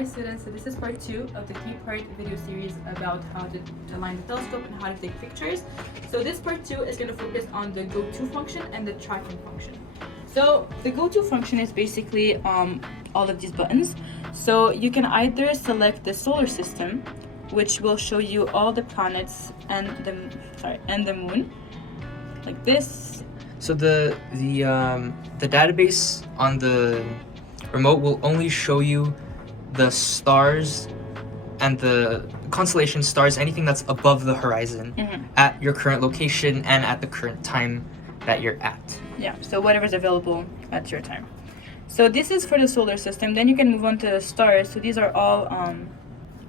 Hi students, so this is part 2 of the 3-part video series about how to align the telescope and how to take pictures. So this part 2 is going to focus on the go-to function and the tracking function. So the go-to function is basically all of these buttons. So you can either select the solar system, which will show you all the planets and the moon, like this. So the database on the remote will only show you the stars and the constellation stars, anything that's above the horizon at your current location and at the current time that you're at. Yeah, so whatever's available at your time. So this is for the solar system. Then you can move on to the stars. So these are all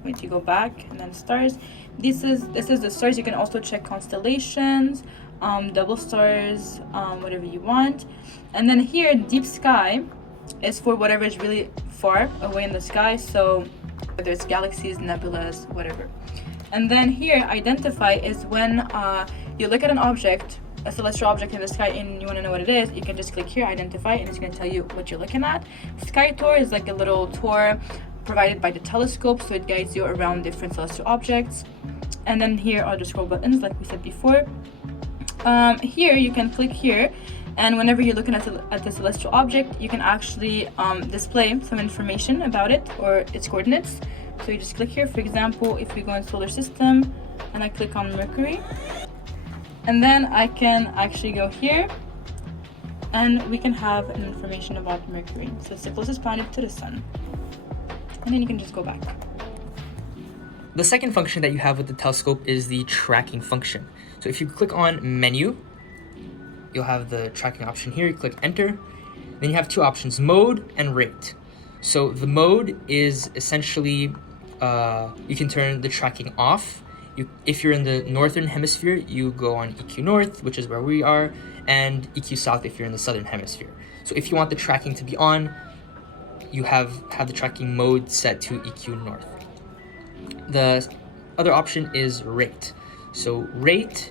wait, you go back and then stars. This is the stars. You can also check constellations, double stars, whatever you want. And then here, deep sky is for whatever is really far away in the sky, so whether it's galaxies, nebulas, whatever. And then here, identify is when you look at an object, a celestial object in the sky, and you want to know what it is, you can just click here, identify, and it's going to tell you what you're looking at. Sky tour is like a little tour provided by the telescope, so it guides you around different celestial objects. And then here are the scroll buttons, like we said before. Here you can click here, and whenever you're looking at the celestial object, you can actually display some information about it or its coordinates. So you just click here. For example, if we go in solar system and I click on Mercury, and then I can actually go here and we can have an information about Mercury. So it's the closest planet to the sun. And then you can just go back. The second function that you have with the telescope is the tracking function. So if you click on menu, you'll have the tracking option here. You click enter. Then you have two options, mode and rate. So the mode is essentially, you can turn the tracking off. If you're in the northern hemisphere, you go on EQ North, which is where we are, and EQ South if you're in the southern hemisphere. So if you want the tracking to be on, you have the tracking mode set to EQ North. The other option is rate. So rate,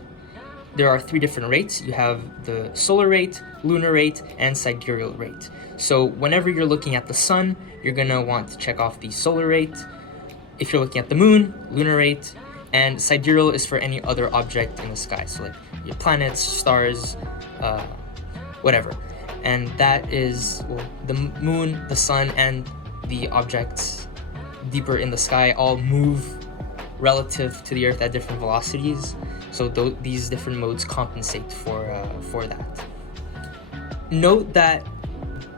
there are 3 different rates. You have the solar rate, lunar rate, and sidereal rate. So whenever you're looking at the sun, you're gonna want to check off the solar rate. If you're looking at the moon, lunar rate, and sidereal is for any other object in the sky. So like your planets, stars, whatever. And that is, well, the moon, the sun, and the objects deeper in the sky all move relative to the Earth at different velocities. So these different modes compensate for that. Note that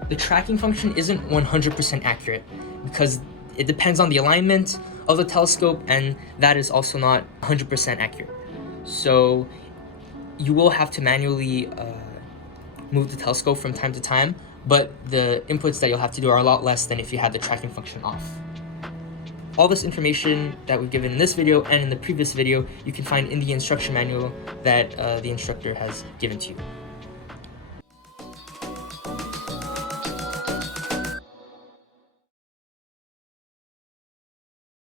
the tracking function isn't 100% accurate because it depends on the alignment of the telescope, and that is also not 100% accurate. So you will have to manually move the telescope from time to time, but the inputs that you'll have to do are a lot less than if you had the tracking function off. All this information that we've given in this video and in the previous video, you can find in the instruction manual that the instructor has given to you.